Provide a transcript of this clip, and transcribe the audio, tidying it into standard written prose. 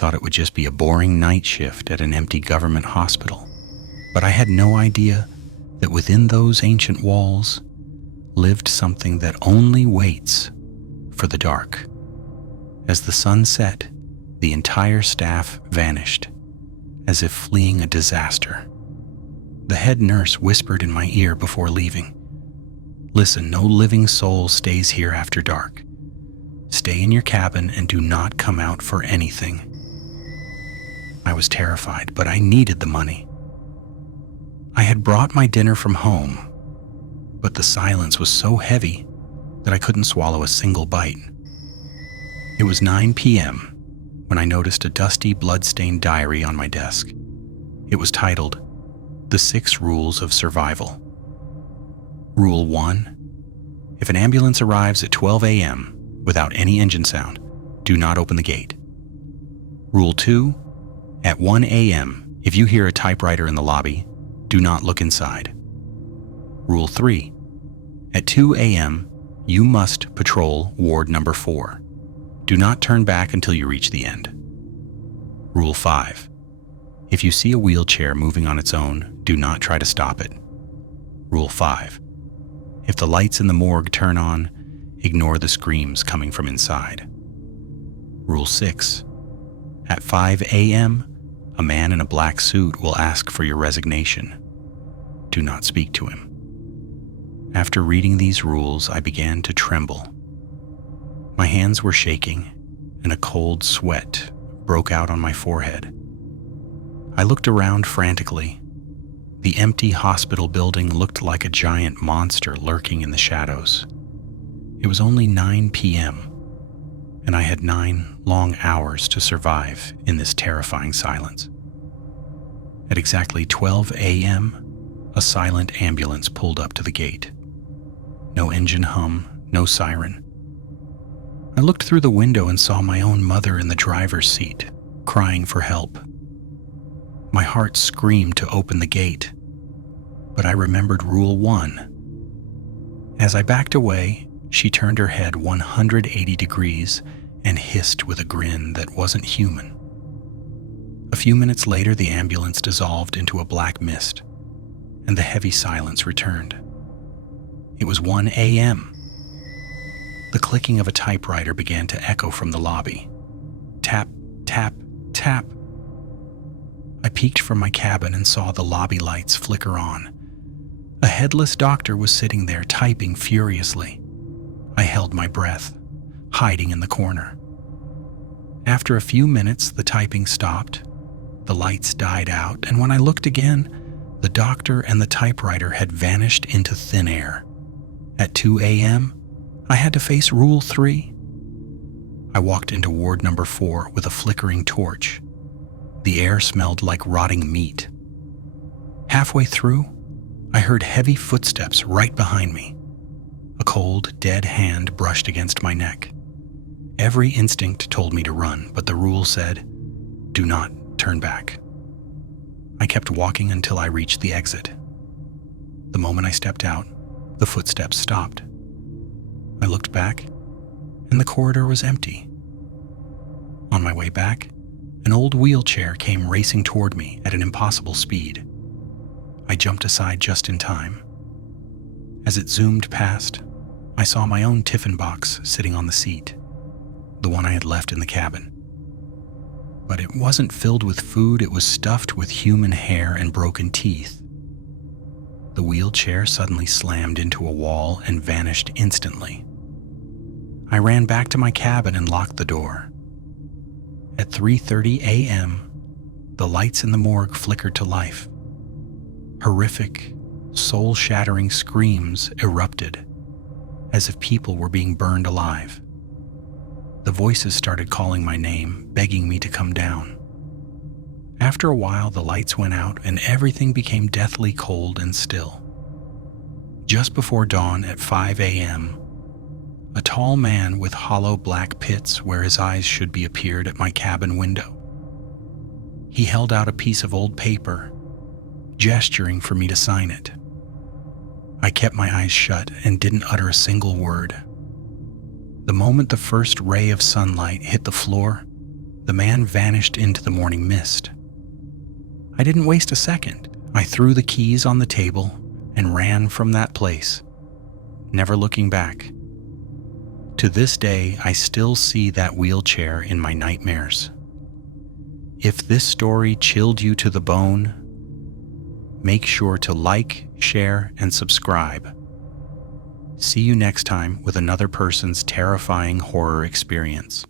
thought it would just be a boring night shift at an empty government hospital, but I had no idea that within those ancient walls lived something that only waits for the dark. As the sun set, the entire staff vanished, as if fleeing a disaster. The head nurse whispered in my ear before leaving, "Listen, no living soul stays here after dark. Stay in your cabin and do not come out for anything." I was terrified, but I needed the money. I had brought my dinner from home, but the silence was so heavy that I couldn't swallow a single bite. It was 9 p.m. when I noticed a dusty, blood-stained diary on my desk. It was titled, "The 6 Rules of Survival." Rule 1. If an ambulance arrives at 12 a.m. without any engine sound, do not open the gate. Rule 2. At 1 a.m., if you hear a typewriter in the lobby, do not look inside. Rule 3. At 2 a.m., you must patrol ward number 4. Do not turn back until you reach the end. Rule 5. If you see a wheelchair moving on its own, do not try to stop it. Rule 5. If the lights in the morgue turn on, ignore the screams coming from inside. Rule 6. At 5 a.m., a man in a black suit will ask for your resignation. Do not speak to him. After reading these rules, I began to tremble. My hands were shaking, and a cold sweat broke out on my forehead. I looked around frantically. The empty hospital building looked like a giant monster lurking in the shadows. It was only 9 p.m., and I had 9 long hours to survive in this terrifying silence. At exactly 12 a.m., a silent ambulance pulled up to the gate. No engine hum, no siren. I looked through the window and saw my own mother in the driver's seat, crying for help. My heart screamed to open the gate, but I remembered Rule 1. As I backed away, she turned her head 180 degrees and hissed with a grin that wasn't human. A few minutes later, the ambulance dissolved into a black mist, and the heavy silence returned. It was 1 a.m. The clicking of a typewriter began to echo from the lobby. Tap, tap, tap. I peeked from my cabin and saw the lobby lights flicker on. A headless doctor was sitting there typing furiously. I held my breath, hiding in the corner. After a few minutes, the typing stopped, the lights died out, and when I looked again, the doctor and the typewriter had vanished into thin air. At 2 a.m., I had to face Rule 3. I walked into ward number 4 with a flickering torch. The air smelled like rotting meat. Halfway through, I heard heavy footsteps right behind me. A cold, dead hand brushed against my neck. Every instinct told me to run, but the rule said, "Do not turn back." I kept walking until I reached the exit. The moment I stepped out, the footsteps stopped. I looked back, and the corridor was empty. On my way back, an old wheelchair came racing toward me at an impossible speed. I jumped aside just in time. As it zoomed past, I saw my own tiffin box sitting on the seat, the one I had left in the cabin. But it wasn't filled with food, it was stuffed with human hair and broken teeth. The wheelchair suddenly slammed into a wall and vanished instantly. I ran back to my cabin and locked the door. At 3:30 a.m., the lights in the morgue flickered to life. Horrific, soul-shattering screams erupted, as if people were being burned alive. The voices started calling my name, begging me to come down. After a while, the lights went out and everything became deathly cold and still. Just before dawn at 5 a.m., a tall man with hollow black pits where his eyes should be appeared at my cabin window. He held out a piece of old paper, gesturing for me to sign it. I kept my eyes shut and didn't utter a single word. The moment the first ray of sunlight hit the floor, the man vanished into the morning mist. I didn't waste a second. I threw the keys on the table and ran from that place, never looking back. To this day, I still see that wheelchair in my nightmares. If this story chilled you to the bone, make sure to like, share, and subscribe. See you next time with another person's terrifying horror experience.